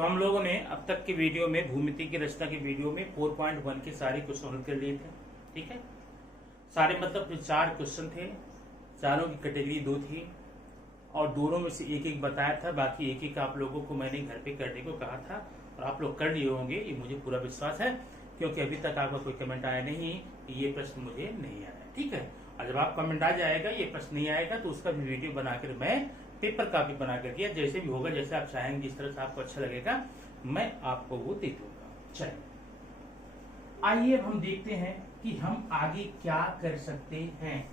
तो हम लोगों ने अब तक की वीडियो में भूमिति की रचना की वीडियो में 4.1 के सारे क्वेश्चन हल कर लिए थे। ठीक है, सारे मतलब 4 क्वेश्चन थे, चारों की कैटेगरी 2 थी और दोनों में से एक एक बताया था। बाकी एक एक आप लोगों को मैंने घर पे करने को कहा था और आप लोग कर लिए होंगे, ये मुझे पूरा विश्वास है, क्योंकि अभी तक आपका कोई कमेंट आया नहीं कि ये प्रश्न मुझे नहीं आया। ठीक है, और जब आप कमेंट आ जाएगा ये प्रश्न नहीं आएगा तो उसका भी वीडियो बनाकर मैं पेपर कॉपी बना करके, जैसे भी होगा, जैसे आप चाहेंगे, जिस तरह से आपको अच्छा लगेगा, मैं आपको वो दे दूंगा। चलिए आइए अब हम देखते हैं कि हम आगे क्या कर सकते हैं।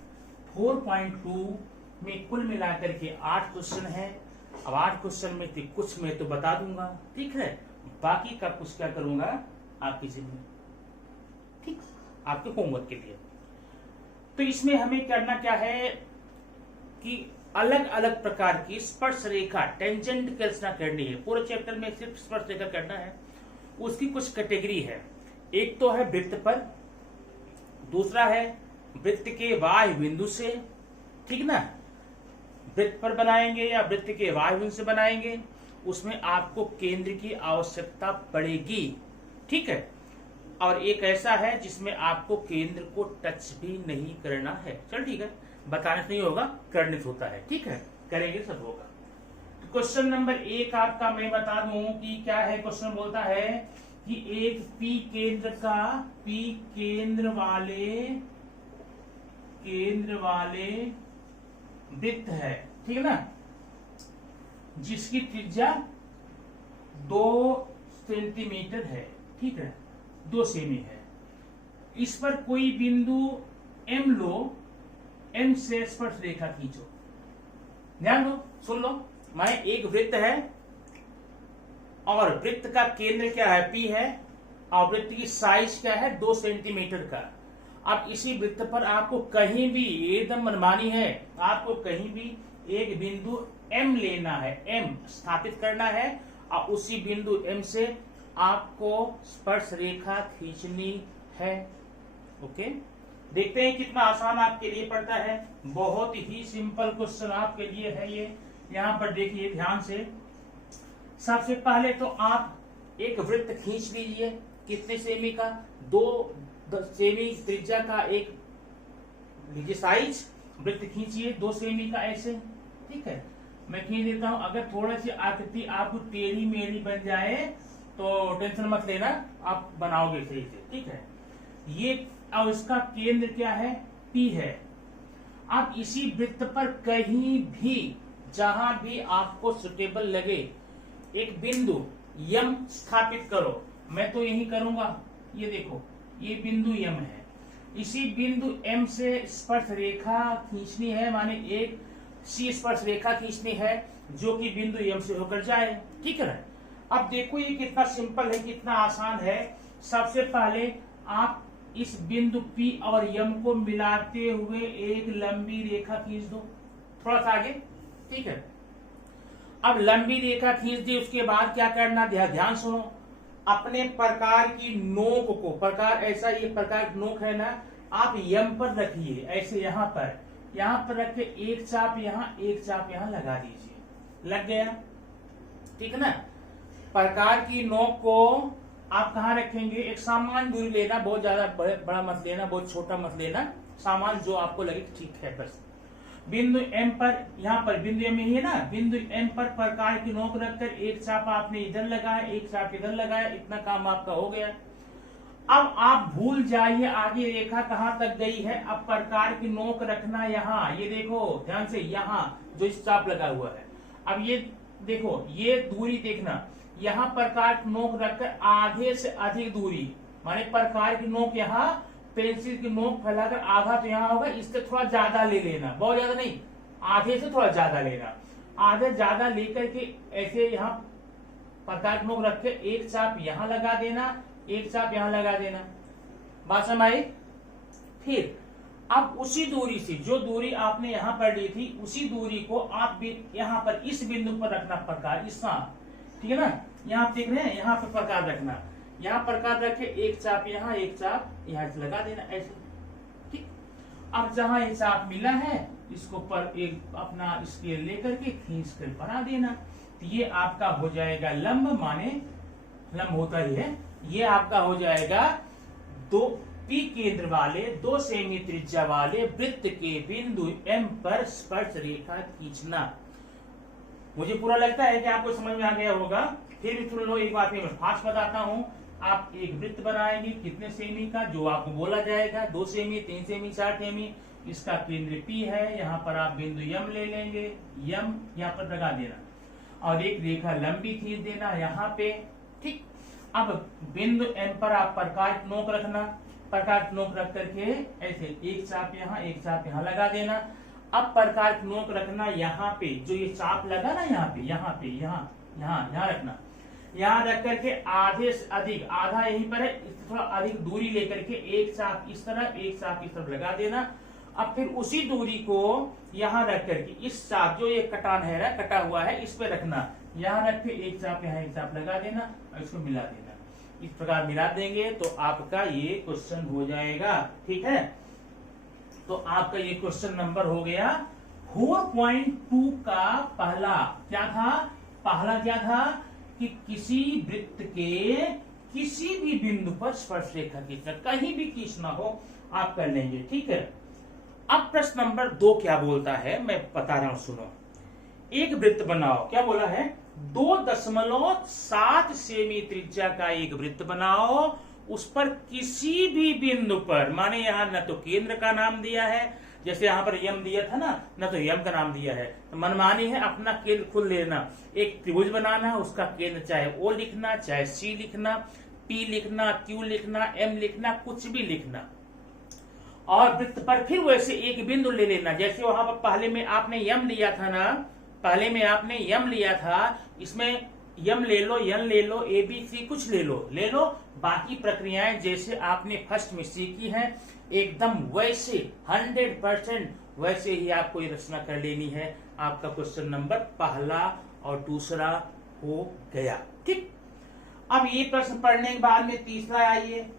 4.2 में कुल मिलाकर के 8 क्वेश्चन है। अब 8 क्वेश्चन में से कुछ मैं तो बता दूंगा, ठीक है, बाकी का कुछ क्या करूंगा आपकी जिम्मे, ठीक, आपके होमवर्क के लिए। तो इसमें हमें करना क्या है कि अलग अलग प्रकार की स्पर्श रेखा, टेंजेंट की रचना करनी है। पूरे चैप्टर में सिर्फ स्पर्श रेखा करना है। उसकी कुछ कैटेगरी है। एक तो है वृत्त पर, दूसरा है वृत्त के बाह्य बिंदु से, ठीक ना, वृत्त पर बनाएंगे या वृत्त के बाह्य बिंदु से बनाएंगे, उसमें आपको केंद्र की आवश्यकता पड़ेगी। ठीक है, और एक ऐसा है जिसमें आपको केंद्र को टच भी नहीं करना है। चल ठीक है, बताने से नहीं होगा, करने से होता है। ठीक है, करेंगे सब होगा। तो क्वेश्चन नंबर 1 आपका मैं बता दूं कि क्या है। क्वेश्चन बोलता है कि एक पी केंद्र वाले वृत्त है, ठीक है ना, जिसकी त्रिज्या 2 सेंटीमीटर है, ठीक है, 2 सेमी है। इस पर कोई बिंदु M लो, M से स्पर्श रेखा खींचो। ध्यान दो, सुन लो, मैं एक वृत्त है और वृत्त का केंद्र क्या है, P है, और वृत्त की साइज क्या है, 2 सेंटीमीटर का। अब इसी वृत्त पर आपको कहीं भी, एकदम मनमानी है, आपको कहीं भी एक बिंदु M लेना है, M स्थापित करना है और उसी बिंदु M से आपको स्पर्श रेखा खींचनी है। ओके, देखते हैं कितना आसान आपके लिए पड़ता है। बहुत ही सिंपल क्वेश्चन आपके लिए है ये। यहाँ पर देखिए ध्यान से। सबसे पहले तो आप एक वृत्त खींच लीजिए, कितने सेमी का, 2 सेमी त्रिज्या का एक लीजिए साइज, वृत्त खींचिए 2 सेमी का ऐसे। ठीक है, मैं खींच देता हूं। अगर थोड़ी सी आकृति आपको टेढ़ी मेढ़ी बन जाए तो टेंशन मत लेना, आप बनाओगे सही से। ठीक है, ये और इसका केंद्र क्या है, P है। अब इसी वृत्त पर कहीं भी, जहां भी आपको सुटेबल लगे, एक बिंदु M स्थापित करो। मैं तो यही करूंगा, ये देखो, ये बिंदु M है। इसी बिंदु M से स्पर्श रेखा खींचनी है, माने एक C स्पर्श रेखा खींचनी है जो कि बिंदु M से होकर जाए। ठीक है ना। अब देखो ये कितना सिंपल है, कितना आसान है। सबसे पहले आप इस बिंदु P और M को मिलाते हुए एक लंबी रेखा खींच दो, थोड़ा सा आगे। ठीक है, अब लंबी रेखा खींच दी, उसके बाद क्या करना, ध्यान सुनो। अपने प्रकार की नोक को, प्रकार ऐसा, ये प्रकार नोक है ना, आप M पर रखिए, ऐसे यहाँ पर रख के एक चाप यहाँ, एक चाप यहाँ लगा दीजिए। लग गया, ठीक है ना। प्रकार की नोक को आप कहाँ रखेंगे, एक सामान्य दूरी लेना, बहुत ज्यादा बड़ा मत लेना, बहुत छोटा मत लेना, सामान्य जो आपको लगे ठीक है बस। बिंदु M पर, यहाँ पर बिंदु M ही है ना, बिंदु M पर प्रकार की नोक रखकर एक चाप आपने इधर लगाया, एक चाप इधर लगाया, इतना काम आपका हो गया। अब आप भूल जाइए आगे रेखा कहाँ तक गई है। अब प्रकार की नोक रखना यहाँ, ये देखो ध्यान से, यहाँ जो इस चाप लगा हुआ है। अब ये देखो, ये दूरी देखना, यहाँ प्रकार की नोक रखकर आधे से अधिक दूरी, माने प्रकार की नोक यहाँ, पेंसिल की नोक फैलाकर आधा तो यहाँ होगा, इससे थोड़ा ज्यादा ले लेना, बहुत ज्यादा नहीं, आधे से थोड़ा ज्यादा लेना। आधे ज्यादा लेकर के ऐसे यहाँ प्रकार की नोक रख के एक चाप यहाँ लगा देना, एक चाप यहाँ लगा देना। बात समझ आई। फिर अब उसी दूरी से, जो दूरी आपने यहाँ पर ली थी, उसी दूरी को आप भी यहाँ पर इस बिंदु पर रखना प्रकार, इसका, ठीक है ना। यहाँ देख रहे हैं, यहाँ पर प्रकार रखना, यहाँ प्रकार रखे, एक चाप यहाँ, एक चाप यहाँ लगा देना ऐसे। ठीक, अब जहां ये चाप मिला है, इसको पर एक अपना स्केल लेकर के खींच कर बना देना। तो ये आपका हो जाएगा लंब, माने लंब होता ही है, ये आपका हो जाएगा दो पी केंद्र वाले 2 सेमी त्रिज्या वाले वृत्त के बिंदु एम पर स्पर्श रेखा खींचना। मुझे पूरा लगता है कि आपको समझ में आ गया होगा, फिर भी सुन लो एक बात मैं फास्ट बताता हूँ। आप एक वृत्त बनाएंगे कितने सेमी का, जो आपको बोला जाएगा 2 सेमी 3 सेमी 4 सेमी, इसका केंद्र P है, यहाँ पर आप बिंदु यम ले लेंगे, यम यहाँ पर लगा देना और एक रेखा लंबी खींच देना यहाँ पे, ठीक। अब बिंदु एम पर आप प्रकाश नोक रखना, प्रकाश नोक रख करके ऐसे एक चाप यहाँ एक चाप यहाँ लगा देना। अब प्रकाश नोक रखना यहाँ पे, जो ये चाप लगा ना यहाँ पे यहाँ रखना, यहाँ रख करके आधे से अधिक, आधा यहीं पर है, थोड़ा अधिक दूरी लेकर के एक चाप इस तरफ एक चाप इस तरफ लगा देना। अब फिर उसी दूरी को यहाँ रख करके इस चाप जो ये कटान है ना, कटा हुआ है, इस पे रखना, यहाँ रख के एक चाप यहाँ एक चाप लगा देना और इसको मिला देना। इस प्रकार मिला देंगे तो आपका ये क्वेश्चन हो जाएगा, ठीक है। तो आपका ये क्वेश्चन नंबर हो गया 4.2 का पहला क्या था, पहला क्या था कि किसी वृत्त के किसी भी बिंदु पर स्पर्श रेखा खींचना, कहीं भी खींचना हो आप कर लेंगे, ठीक है। अब प्रश्न नंबर 2 क्या बोलता है मैं बता रहा हूं, सुनो। एक वृत्त बनाओ, क्या बोला है, 2.7 सेमी त्रिज्या का एक वृत्त बनाओ, उस पर किसी भी बिंदु पर, माने यहाँ न तो केंद्र का नाम दिया है, जैसे यहाँ पर यम दिया था ना, न तो यम का नाम दिया है, तो मनमानी है, अपना केंद्र खुद लेना। एक त्रिभुज बनाना, उसका केंद्र चाहे ओ लिखना, चाहे सी लिखना, पी लिखना, क्यू लिखना, एम लिखना, कुछ भी लिखना। और वृत्त पर फिर वैसे एक बिंदु ले लेना, जैसे वहां पर पहले में आपने यम लिया था ना, पहले में आपने यम लिया था, इसमें यम ले लो, यन ले लो, ए बी सी कुछ ले लो। बाकी प्रक्रियाएं जैसे आपने फर्स्ट में सीखी है, एकदम वैसे 100% वैसे ही आपको ये रचना कर लेनी है। आपका क्वेश्चन नंबर पहला और दूसरा हो गया, ठीक। अब ये प्रश्न पढ़ने के बाद में तीसरा आइए,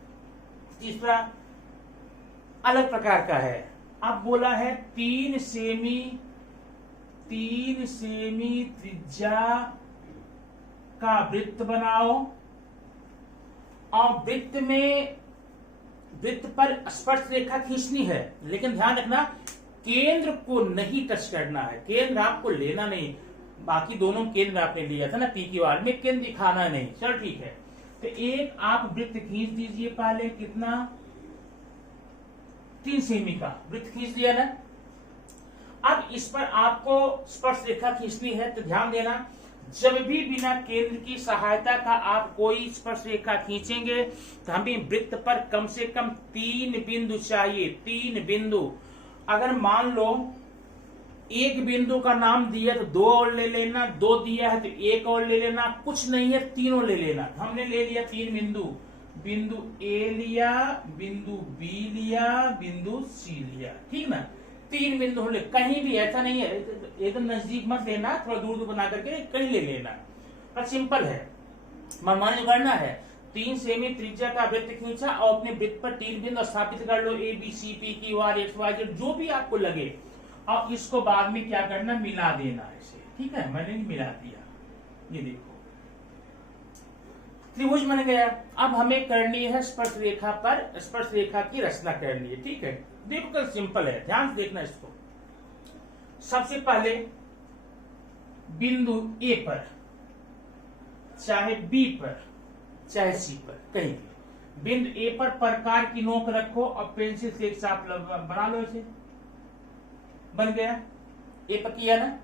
तीसरा अलग प्रकार का है। अब बोला है 3 सेमी त्रिज्या का वृत्त बनाओ और वृत्त पर स्पर्श रेखा खींचनी है, लेकिन ध्यान रखना केंद्र को नहीं टच करना है, केंद्र आपको लेना नहीं। बाकी दोनों केंद्र आपने लिया था ना पी की वार में, केंद्र दिखाना नहीं, चल ठीक है। तो एक आप वृत्त खींच दीजिए, पहले कितना 3 सेमी का वृत्त खींच दिया ना। अब इस पर आपको स्पर्श रेखा खींचनी है, तो ध्यान देना जब भी बिना केंद्र की सहायता का आप कोई स्पर्श रेखा खींचेंगे तो हमें वृत्त पर कम से कम 3 बिंदु चाहिए, 3 बिंदु। अगर मान लो एक बिंदु का नाम दिया तो 2 और ले लेना, 2 दिया है तो 1 और ले लेना, कुछ नहीं है तीनों ले लेना। हमने ले लिया 3 बिंदु, बिंदु ए लिया, बिंदु बी लिया, बिंदु सी लिया, ठीक ना। 3 बिंदु ले, कहीं भी ऐसा नहीं है एकदम नजदीक मत लेना, थोड़ा दूर दूर बना करके कहीं ले लेना, पर सिंपल है, मनमानी करना है। 3 सेमी त्रिज्या का वृत्त खींचा और अपने वृत्त पर 3 बिंदु स्थापित कर लो, A B C P Q R X Y Z जो भी आपको लगे, और इसको बाद में क्या करना, मिला देना ऐसे, ठीक है। मैंने मिला दिया, ये देखो त्रिभुज बन गया। अब हमें करनी है स्पर्श रेखा पर, स्पर्श रेखा की रचना करनी है, ठीक है। देखो कल सिंपल है, ध्यान से देखना इसको। सबसे पहले बिंदु ए पर, चाहे बी पर, चाहे सी पर, कहीं भी बिंदु ए पर प्रकार की नोक रखो और पेंसिल से एक चाप बना लो, इसे बन गया। ए पर किया ना।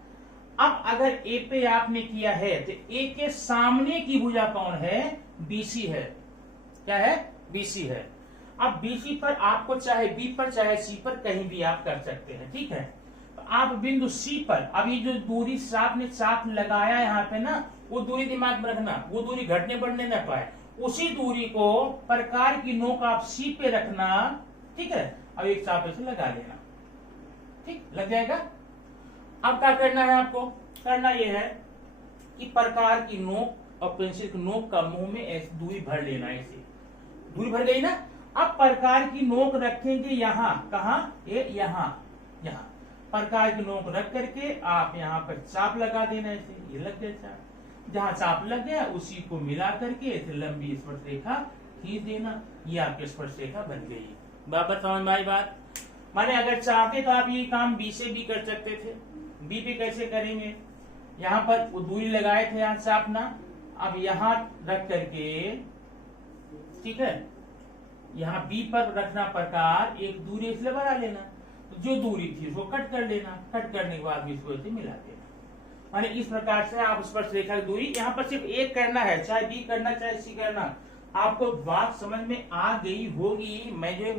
अब अगर ए पे आपने किया है तो ए के सामने की भुजा कौन है, बीसी है, क्या है, बीसी है। अब बीसी पर आपको चाहे बी पर चाहे सी पर कहीं भी आप कर सकते हैं, ठीक है। तो आप बिंदु सी पर, अभी जो दूरी आपने चाप लगाया यहाँ पे ना, वो दूरी दिमाग में रखना, वो दूरी घटने बढ़ने न पाए, उसी दूरी को प्रकार की नोक आप सी पे रखना, ठीक है। अब एक चाप ऐसे लगा देना, ठीक, लग जाएगा। अब क्या करना है आपको, करना यह है कि प्रकार की नोक और पेंसिल की नोक का मुंह में ऐसी दूरी भर लेना, ऐसे दूरी भर गई ना। अब प्रकार की नोक रखेंगे यहाँ, कहा, ये यहाँ, यहाँ प्रकार की नोक रख करके आप यहाँ पर चाप लगा देना, ऐसे, ये लग गया चाप। जहां चाप लग गया उसी को मिला करके लंबी स्पर्श रेखा खींच देना, ये आपकी स्पर्श रेखा बन गई। बात समझ में आई बात? माने अगर चाहते तो आप ये काम बी से भी कर सकते थे। बी पे कैसे करेंगे? यहाँ पर वो दूरी लगाए थे यहाँ चापना, अब यहाँ रख करके, ठीक है, यहाँ बी पर रखना प्रकार एक दूरी इसलिए बढ़ा लेना, तो जो दूरी थी उसको कट कर लेना, कट करने के बाद इसको ऐसे मिला देना। माने इस प्रकार से आप स्पर्श रेखा की दूरी यहाँ पर सिर्फ एक करना है, चाहे बी करना चाहे सी करना। आपको बात समझ में आ गई होगी,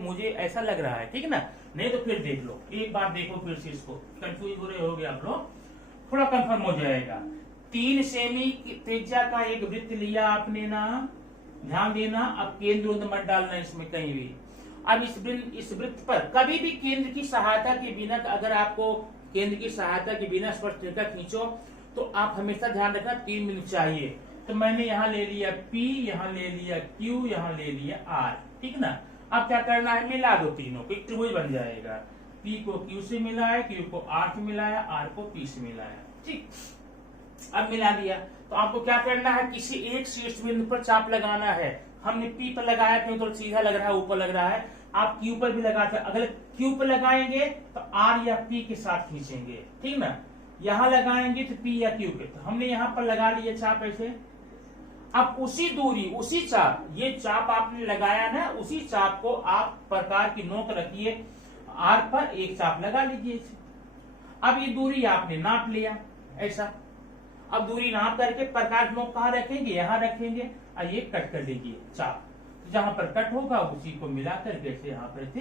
मुझे ऐसा लग रहा है, ठीक है ना? नहीं तो फिर देख लो, एक बार देखो फिर से, इसको कंफ्यूज हो रहे होगे आप लोग, थोड़ा कंफर्म हो जाएगा। 3 सेमी की त्रिज्या का एक वृत्त लिया आपने ना, ध्यान देना, अब केंद्र मत डालना इसमें कहीं भी। अब इस वृत्त पर कभी भी केंद्र की सहायता के बिना, अगर आपको केंद्र की सहायता के बिना स्पर्श रेखा खींचो तो आप हमेशा ध्यान रखना 3 बिंदु चाहिए। तो मैंने यहाँ ले लिया P, यहाँ ले लिया Q, यहाँ ले लिया R, ठीक ना? अब क्या करना है, मिला दो तीनों को, एक त्रिभुज बन जाएगा। P को Q से मिलाया, Q को R से मिलाया, R को P से मिलाया, ठीक। अब मिला दिया तो आपको क्या करना है, किसी एक शीर्ष बिंदु पर चाप लगाना है। हमने P पर लगाया क्यों, तो सीधा लग रहा है, ऊपर लग रहा है। आप Q पर भी लगाते, अगर Q पर लगाएंगे तो R या P के साथ खींचेंगे, ठीक ना? यहाँ लगाएंगे तो P या Q के, तो हमने यहाँ पर लगा लिया चाप ऐसे। अब उसी दूरी, उसी चाप, ये चाप आपने लगाया ना, उसी चाप को आप प्रकार की नोक रखिए, R पर एक चाप लगा लीजिए। अब ये दूरी आपने नाप लिया ऐसा। अब दूरी नाप करके प्रकार नोक कहाँ रखेंगे, यहाँ रखेंगे, और ये कट कर लीजिए चाप। तो जहां पर कट होगा उसी को मिला करके ऐसे यहाँ पर ऐसे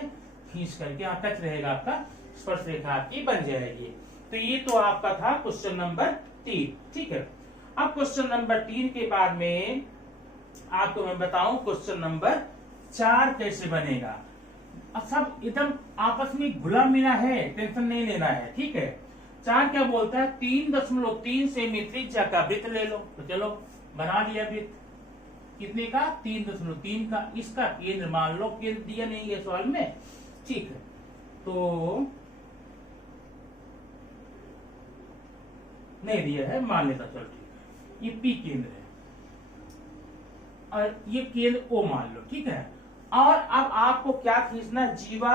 खींच करके यहाँ टच रहेगा, आपका स्पर्श रेखा आपकी बन जाएगी। तो ये तो आपका था क्वेश्चन नंबर 3, ठीक है। अब क्वेश्चन नंबर 3 के बाद में आपको मैं बताऊं क्वेश्चन नंबर 4 कैसे बनेगा। सब एकदम आपस में घुला मिला है, टेंशन नहीं लेना है, ठीक है। 4 क्या बोलता है, 3.3 सेमी त्रिज्या का वृत्त ले लो। तो चलो बना लिया वृत्त, कितने का, 3.3 का। इसका केंद्र मान लो, केंद्र दिया नहीं है सवाल में, ठीक है। तो नहीं दिया है, मान लेता, चलो ठीक है। ये P केंद्र है और ये केंद्र O मान लो, ठीक है। और अब आपको क्या खींचना, जीवा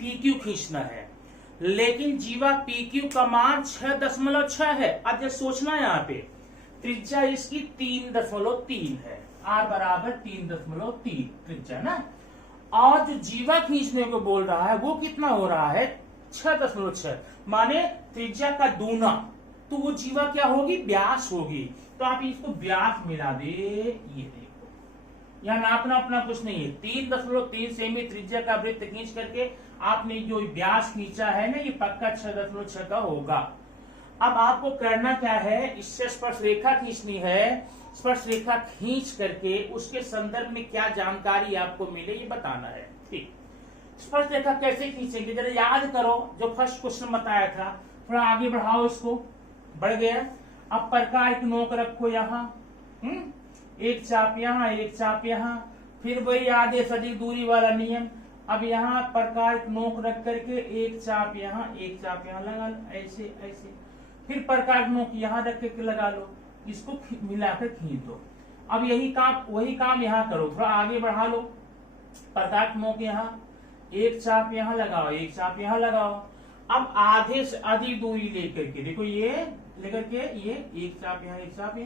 PQ खींचना है, लेकिन जीवा PQ का मान 6.6 है। अब ये सोचना, यहाँ पे त्रिज्या इसकी 3.3 है, R बराबर 3.3 त्रिज्या ना, और जो जीवा खींचने को बोल रहा है वो कितना हो रहा है, 6.6, माने त्रिज्या का दूना। तो वो जीवा क्या होगी, व्यास होगी। तो आप इसको व्यास मिला दे, ये देखो यहाँ नापना अपना कुछ नहीं है, 3.3 सेमी त्रिज्या का वृत्त खींच करके आपने जो व्यास खींचा है ना, ये पक्का 6.6 का होगा। अब आपको करना क्या है, इससे स्पर्श रेखा खींचनी है। स्पर्श रेखा खींच करके उसके संदर्भ में क्या जानकारी आपको मिले ये बताना है, ठीक। स्पर्श रेखा कैसे खींचेंगे, जरा याद करो, जो फर्स्ट क्वेश्चन बताया था, थोड़ा आगे बढ़ाओ, इसको बढ़ गया। अब प्रकार की नोक रखो यहाँ, एक चाप यहाँ, एक चाप यहाँ, फिर वही आधे सदी दूरी वाला नियम। अब यहाँ प्रकार की नोक रख करके एक चाप यहाँ, एक चाप यहाँ लगा लो, ऐसे ऐसे। फिर प्रकार नोक यहाँ रख करके लगा लो, इसको मिलाकर खींच दो। अब वही काम यहाँ करो, थोड़ा आगे बढ़ा लो। प्रकार नोक यहाँ, एक चाप यहाँ लगाओ, एक चाप यहाँ लगाओ। अब आधे से अधिक दूरी लेकर के देखो, ये लेकर के ये एक चाप यहाँ, एक चाप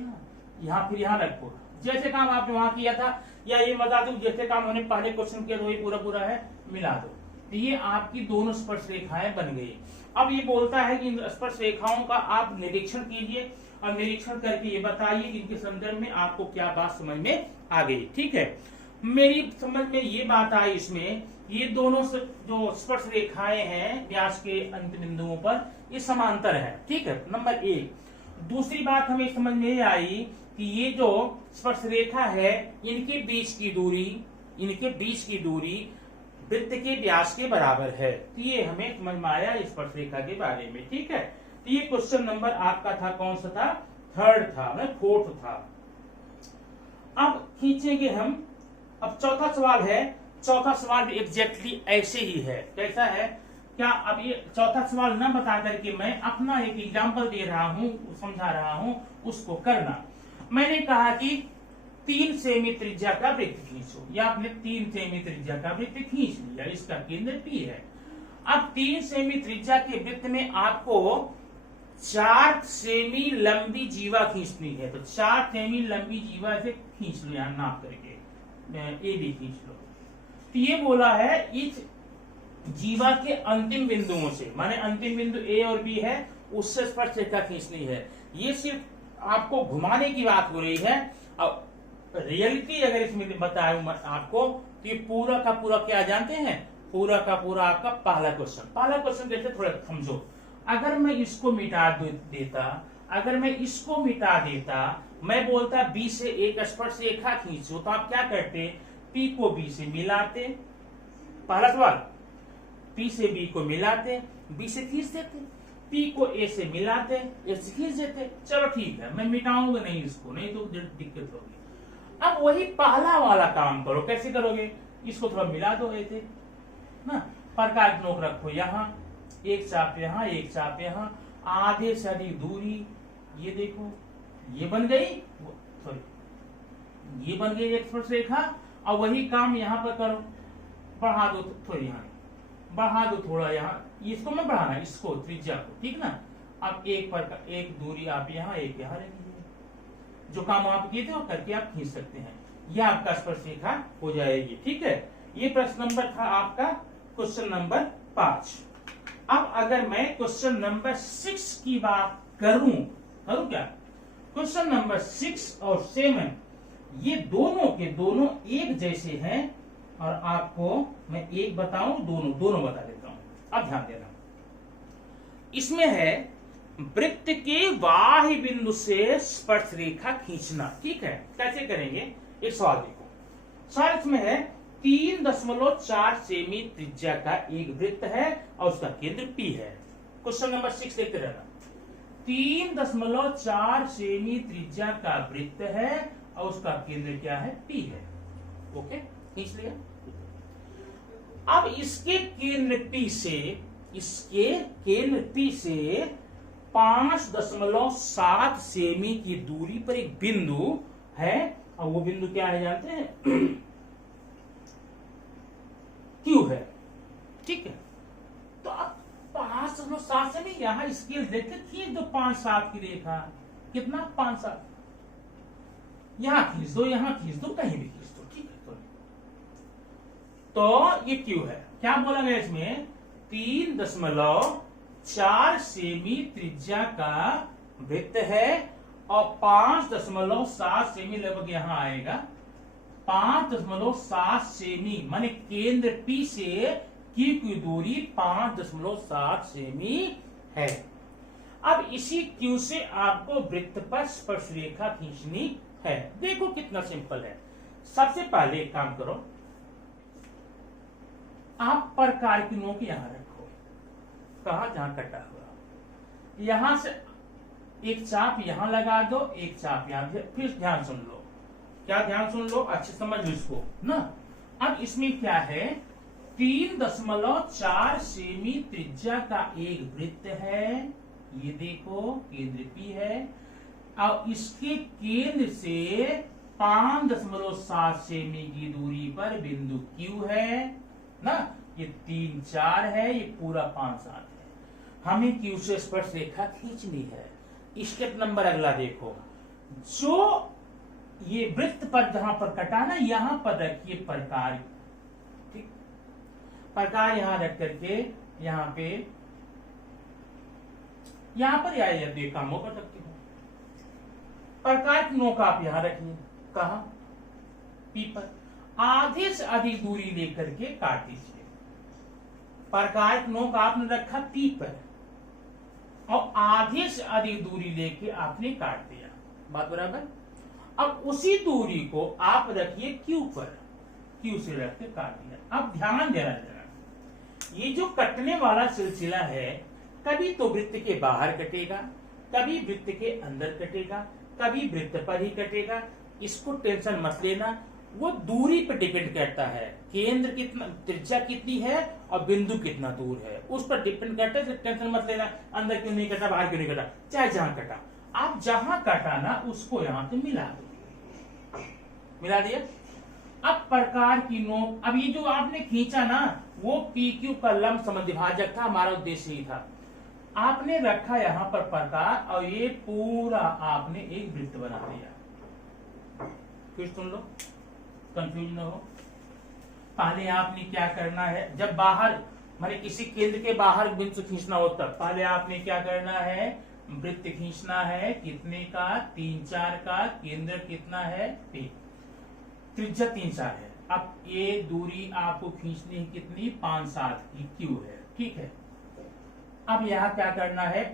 यहाँ फिर यहाँ रखो। जैसे काम आपने वहां किया था, या ये बता दूं, जैसे काम हमने पहले क्वेश्चन किया वही पूरा है, मिला दो। तो ये आपकी दोनों स्पर्श रेखाएं बन गई। अब ये बोलता है कि स्पर्श रेखाओं का आप निरीक्षण कीजिए और निरीक्षण करके ये बताइए कि इनके संदर्भ में आपको क्या बात समझ में आ गई, ठीक है। मेरी समझ में ये बात आई, इसमें ये दोनों जो स्पर्श रेखाएं हैं व्यास के अंत बिंदुओं पर, ये समांतर है, ठीक है, नंबर 1। दूसरी बात हमें समझ में आई कि ये जो स्पर्श रेखा है, इनके बीच की दूरी वृत्त के व्यास के बराबर है। तो ये हमें समझ में आया स्पर्श रेखा के बारे में, ठीक है। तो ये क्वेश्चन नंबर आपका था, कौन सा था, 3rd था, 4th था। अब खींचेंगे हम। अब चौथा सवाल है, चौथा सवाल भी एग्जैक्टली ऐसे ही है। कैसा है, क्या अब ये चौथा सवाल न बता करके मैं अपना एक एग्जाम्पल दे रहा हूँ, समझा रहा हूँ, उसको करना। मैंने कहा कि 3 सेमी त्रिज्या का वृत्त खींचो, या आपने 3 सेमी त्रिज्या का वृत्त खींच लिया, इसका केंद्र P है। अब 3 सेमी त्रिज्या के वृत्त में आपको 4 सेमी लंबी जीवा खींचनी है, तो 4 सेमी लंबी जीवा से खींच लो, यहां नाप करके ए बी खींच लो। तो ये बोला है इस जीवा के अंतिम बिंदुओं से, माने अंतिम बिंदु ए और बी है, उससे स्पर्शरेखा खींचनी है। ये सिर्फ आपको घुमाने की बात हो रही है। अब रियलिटी अगर इसमें बताऊं आपको, तो ये पूरा का पूरा क्या जानते हैं, पूरा का पूरा आपका पहला क्वेश्चन जैसे थोड़ा समझो। अगर मैं इसको मिटा देता, अगर मैं इसको मिटा देता, मैं बोलता बी से एक स्पर्शरेखा खींचो, तो आप क्या करते, पी को बी से मिलाते, पहला सवाल, पी से बी को मिलाते, बी से खींच देते, पी को ए से मिलाते, ए से खींच देते। चलो ठीक है, मैं मिटाऊंगा नहीं इसको, नहीं तो दिक्कत होगी। अब वही पहला वाला काम करो, कैसे करोगे, इसको थोड़ा मिला दो ऐसे ना, प्रकाश नोक रखो यहाँ, एक चाप यहाँ, एक चाप यहाँ, आधे से अधिक दूरी, ये देखो ये बन गई, सॉरी ये बन गई एक स्पर्शरेखा। और वही काम यहाँ पर करो, बढ़ा दो थोड़ी, यहाँ बढ़ा दो थोड़ा, यहाँ इसको मैं बढ़ाना, इसको त्रिज्या को, ठीक ना। अब एक दूरी आप यहाँ, एक यहाँ रखिए, जो काम आप किए थे वो करके आप खींच सकते हैं, यह आपका स्पर्शरेखा हो जाएगी, ठीक है। ये प्रश्न नंबर था आपका क्वेश्चन नंबर 5। अब अगर मैं क्वेश्चन नंबर 6 की बात करूं क्या, क्वेश्चन नंबर 6 और 7 ये दोनों के दोनों एक जैसे हैं, और आपको मैं एक बताऊं, दोनों बता देता हूं। अब ध्यान देना, इसमें है वृत्त के बाह्य बिंदु से स्पर्श रेखा खींचना, ठीक है। कैसे करेंगे, एक सवाल देखो। सवाल इसमें है 3.4 सेमी त्रिज्या का एक वृत्त है और उसका केंद्र P है। क्वेश्चन नंबर 6 देखते रहना। 3.4 सेमी त्रिज्या का वृत्त है और उसका केंद्र क्या है, P है। ओके, खींच लिया। अब इसके केंद्र P से 5.7 सेमी की दूरी पर एक बिंदु है, और वो बिंदु क्या है जानते हैं, Q है, ठीक है। तो अब 5.7 सेमी, यहां स्केल देखते खींच दो 5-7 की रेखा, कितना 5-7, यहां खींच दो, यहां खींच दो, कहीं भी खींच दो, ठीक है। तो ये Q है। क्या बोला गया इसमें, 3.4 सेमी त्रिज्या का वृत्त है और 5.7 सेमी लगभग यहां आएगा, 5.7 सेमी माने केंद्र P से Q की दूरी 5.7 सेमी है। अब इसी Q से आपको वृत्त पर स्पर्शरेखा खींचनी है। देखो कितना सिंपल है। सबसे पहले एक काम करो, आप प्रकार की नोक यहां रखो, कहा, जहां कटा हुआ, यहां से एक चाप यहां लगा दो, एक चाप यहां, फिर ध्यान सुन लो, क्या ध्यान सुन लो, अच्छे समझ लो इसको ना। अब इसमें क्या है, 3.4 सेमी त्रिज्या का एक वृत्त है, ये देखो केंद्र P है, और इसके केंद्र से 5.7 सेमी की दूरी पर बिंदु Q है ना। ये 3-4 है, ये पूरा 5-7 है। हमें Q से स्पर्श रेखा खींचनी है। स्टेप नंबर अगला देखो, जो ये वृत्त पर जहां पर कटा ना, यहां पर रखिए प्रकार, ठीक, प्रकार यहां रख करके यहां पे, यहां पर या कामों कर सकते हो। प्रकार की नोक आप यहां रखिए, कहा, P पर, आधे से अधिक दूरी लेकर के काट दीजिए। प्रकार की नोक आपने रखा P पर और आधे से अधिक दूरी लेके आपने काट दिया, बात बराबर। अब उसी दूरी को आप रखिए Q पर, Q से रख के काट दिया। अब ध्यान देना जरा, ये जो कटने वाला सिलसिला है, कभी तो वृत्त के बाहर कटेगा, कभी वृत्त के अंदर कटेगा, कभी वृत्त पर ही कटेगा। इसको टेंशन मत लेना, वो दूरी पर डिपेंड करता है, केंद्र कितना, त्रिज्या कितनी है और बिंदु कितना दूर है, उस पर डिपेंड करता है। टेंशन मत लेना, अंदर क्यों नहीं कटा, बाहर क्यों नहीं कटा, चाहे जहां कटा। आप जहां कटा ना उसको यहां से मिला दो, मिला दिया। अब प्रकार की नोक, अब ये जो आपने खींचा ना वो PQ का लंब समद्विभाजक था, हमारा उद्देश्य ही था। आपने रखा यहां पर प्रकार और ये पूरा आपने एक वृत्त बना दिया। फिर सुन लो, कंफ्यूज न हो। पहले आपने क्या करना है, जब बाहर माने किसी केंद्र के बाहर बिंदु खींचना होता, पहले आपने क्या करना है, वृत्त खींचना है। कितने का, 3 4 का। केंद्र कितना है, P, त्रिज्या 3 4 है। अब ये दूरी आपको खींचनी है कितनी, 5 7 की, Q है, ठीक है। अब यहाँ क्या करना है,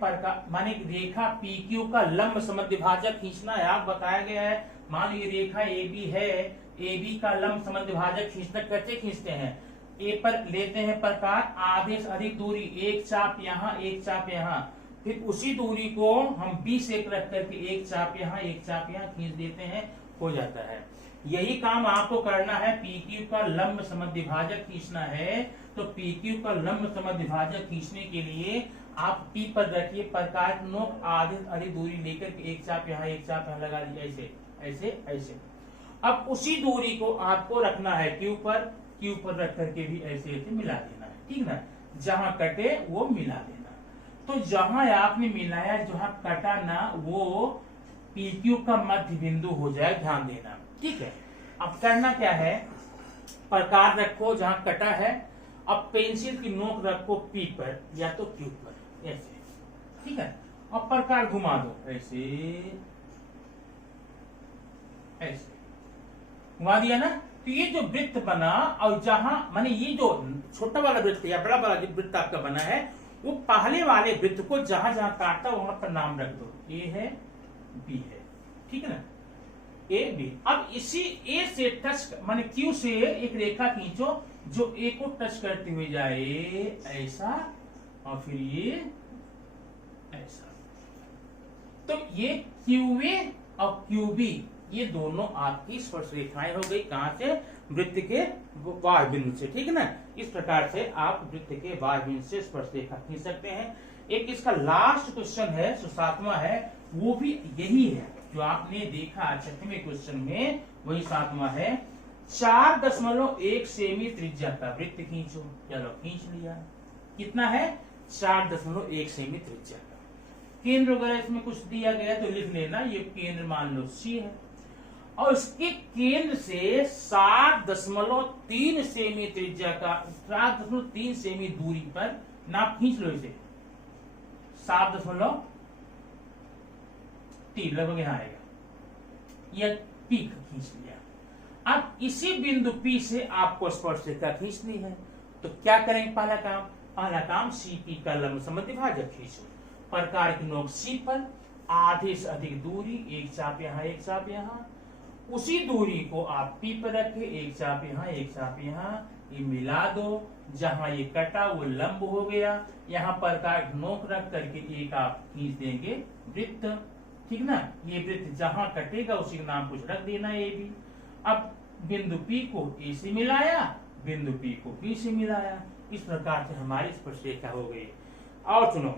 माने रेखा PQ का लंब समद्विभाजक खींचना है। आप बताया गया है, मान लीजिए रेखा AB है, AB का लंब समद्विभाजक खींचना कैसे खींचते हैं, A पर लेते हैं प्रकार, आधे से अधिक दूरी, एक चाप यहाँ एक चाप यहाँ, फिर उसी दूरी को हम B से रख करके एक चाप यहाँ एक चाप यहाँ खींच देते हैं, हो जाता है। यही काम आपको करना है, PQ का लंब समद्विभाजक खींचना है। तो PQ का लंब समद्विभाजक खींचने के लिए आप P पर रखिए प्रकार नोक, आधे अधिक दूरी लेकर के एक चाप यहाँ एक चाप यहाँ लगा दीजिए, ऐसे ऐसे ऐसे। अब उसी दूरी को आपको रखना है Q पर रख करके भी ऐसे ऐसे मिला देना है, ठीक ना। जहां कटे वो मिला देना। तो जहां आपने मिलाया, जहां कटा ना, वो PQ का मध्य बिंदु हो जाए, ध्यान देना, ठीक है। अब करना क्या है, प्रकार रखो जहां कटा है, अब पेंसिल की नोक रखो P पर या तो Q पर, ऐसे, ठीक है। अब प्रकार घुमा दो, ऐसे ऐसे घुमा दिया ना। तो ये जो वृत्त बना, और जहां माने ये जो छोटा वाला वृत्त या बड़ा वाला जो वृत्त आपका बना है, वो पहले वाले वृत्त को जहां जहां काटता वहां पर नाम रख दो, A है B है, ठीक है ना, A B। अब इसी A से टच माने Q से एक रेखा खींचो जो A को टच करते हुए जाए, ऐसा, और फिर ये ऐसा। तो ये QA और QB ये दोनों आपकी स्पर्श रेखाएं हो गई, कहां से, वृत्त के बाह्य बिंदु से, ठीक है ना। इस प्रकार से आप वृत्त के बाह्य बिंदु से स्पर्श रेखा खींच सकते हैं। एक इसका लास्ट क्वेश्चन है, जो 7वां है, वो भी यही है जो आपने देखा 6वें क्वेश्चन में, वही 7वां है। 4.1 सेमी त्रिज्या का वृत्त खींचो। चलो खींच लिया, कितना है, 4.1 सेमी त्रिज्या का। केंद्र वगैरह इसमें कुछ दिया गया तो लिख लेना, ये केंद्र मान लो C है, और इसके केंद्र से 7.3 सेमी त्रिज्या का, 7.3 सेमी दूरी पर नाप खींच लो इसे, 7.3 लगभग यहाँ आएगा, यह P खींच लिया। अब इसी बिंदु P से आपको स्पर्श रेखा खींचनी है, तो क्या करेंगे, पहला काम CP का लंब समद्विभाजक खींचो। प्रकार की नोक C पर, आधे से अधिक दूरी, एक चाप यहाँ एक चाप यहाँ, उसी दूरी को आप P पर रखे, एक चाप यहाँ एक चाप यहाँ, ये मिला दो। जहां ये कटा वो लंब हो गया, यहाँ प्रकार नोक रख करके एक आप खींच देंगे वृत्त, ठीक ना। ये वृत्त जहां कटेगा उसी का नाम कुछ रख देना AB। अब बिंदु P को A से मिलाया, बिंदु P को B से मिलाया, इस प्रकार से हमारी स्पर्श रेखा हो गई। और सुनो,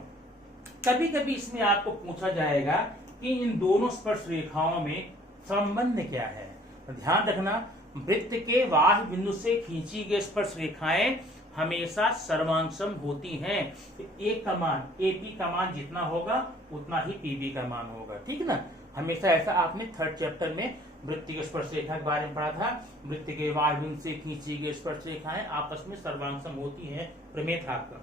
कभी कभी इसमें आपको पूछा जाएगा कि इन दोनों स्पर्श रेखाओं में संबंध क्या है। तो ध्यान रखना, वृत्त के बाह्य बिंदु से खींची गई स्पर्श रेखाएं हमेशा सर्वांगसम होती हैं। तो A का मान, AP का मान जितना होगा उतना ही PB का मान होगा, ठीक है ना। हमेशा ऐसा आपने 3rd चैप्टर में वृत्त के स्पर्श रेखा के बारे में पढ़ा था। वृत्त के बाह्य बिंदु से खींची गई स्पर्श रेखाएं आपस में सर्वांगसम होती है, प्रमेय था आपका।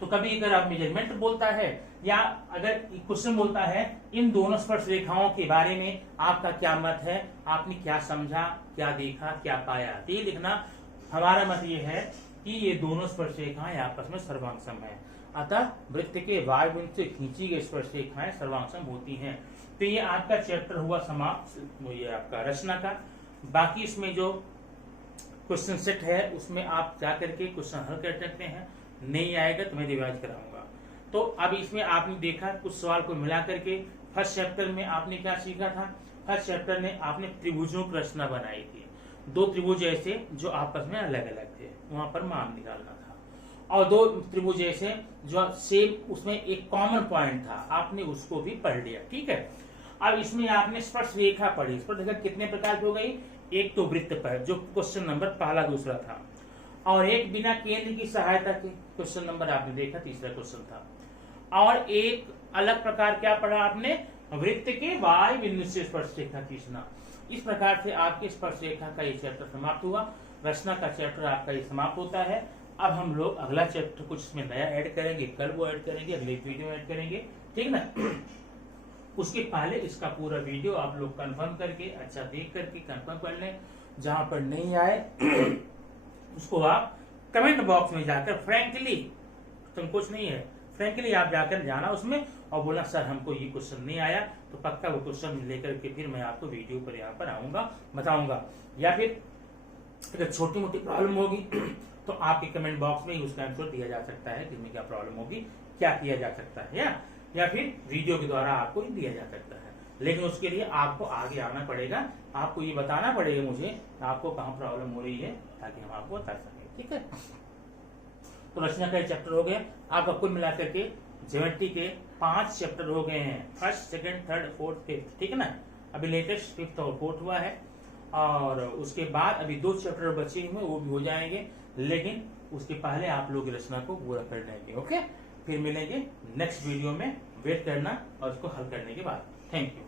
तो कभी अगर आप मेजरमेंट बोलता है या अगर क्वेश्चन बोलता है इन दोनों स्पर्श रेखाओं के बारे में आपका क्या मत है, आपने क्या समझा, क्या देखा, क्या पाया, तो ये लिखना। हमारा मत ये है कि ये दोनों स्पर्श रेखाएं आपस में सर्वांगसम है, अतः वृत्त के बाह्य बिंदु से खींची गई स्पर्श रेखाएं सर्वांगसम होती हैं। तो ये आपका चैप्टर हुआ समाप्त, ये आपका रचना का। बाकी इसमें जो क्वेश्चन सेट है उसमें आप जा करके क्वेश्चन हल कर सकते हैं, नहीं आएगा तो मैं रिवाइज कराऊंगा। तो अब इसमें आपने देखा कुछ सवाल को मिला करके, फर्स्ट चैप्टर में आपने क्या सीखा था, फर्स्ट चैप्टर में आपने त्रिभुजों की रचना बनाई थी, 2 त्रिभुज ऐसे जो आपस में अलग अलग थे, वहां पर मान निकालना था। और दो त्रिभुज ऐसे जो सेम उसमें एक कॉमन पॉइंट था, आपने उसको भी पढ़ लिया। ठीक है, अब इसमें आपने स्पर्श रेखा पढ़ी। स्पर्श रेखा कितने प्रकार की हो गई? एक तो वृत्त पर, जो क्वेश्चन नंबर पहला दूसरा था, और एक बिना केंद्र की सहायता के, क्वेश्चन नंबर आपने देखा तीसरा क्वेश्चन था, और एक अलग प्रकार क्या पढ़ा आपने? वृत्त के वाय बिंदु से स्पर्श रेखा खींचना। इस प्रकार से आपके स्पर्श रेखा का ये चैप्टर समाप्त हुआ। रचना का चैप्टर आपका ये समाप्त होता है। अब हम लोग अगला चैप्टर कुछ इसमें नया ऐड करेंगे, कल वो ऐड करेंगे, अगले वीडियो में ऐड करेंगे, ठीक ना। उसके पहले इसका पूरा वीडियो आप लोग कंफर्म करके, अच्छा देख करके कंफर्म कर लें। जहां पर नहीं आए उसको आप कमेंट बॉक्स में जाकर फ्रैंकली, संकोच नहीं है, फ्रैंकली आप जाकर जाना उसमें और बोला सर हमको ये क्वेश्चन नहीं आया, तो पक्का वो क्वेश्चन लेकर के फिर मैं आपको वीडियो पर यहाँ पर आऊंगा, बताऊंगा। या फिर अगर छोटी मोटी प्रॉब्लम होगी तो आपके कमेंट बॉक्स में उसका आंसर दिया जा सकता है कि इसमें क्या प्रॉब्लम होगी, क्या किया जा सकता है, या फिर वीडियो के द्वारा आपको दिया जा सकता है। लेकिन उसके लिए आपको आगे आना पड़ेगा, आपको ये बताना पड़ेगा मुझे आपको कहाँ प्रॉब्लम हो रही है, ताकि हम आपको बता सकें। ठीक है, तो रचना का चैप्टर हो गया आपका, कुल मिलाकर के ज्योमेट्री के 5 चैप्टर हो गए हैं, first, second, third, fourth, fifth. ठीक है ना, अभी लेटेस्ट फिफ्थ और फोर्थ हुआ है, और उसके बाद अभी 2 चैप्टर बचे हुए वो भी हो जाएंगे, लेकिन उसके पहले आप लोग रचना को पूरा कर लेंगे। ओके, फिर मिलेंगे नेक्स्ट वीडियो में, वेट करना और उसको हल करने के बाद। Thank you.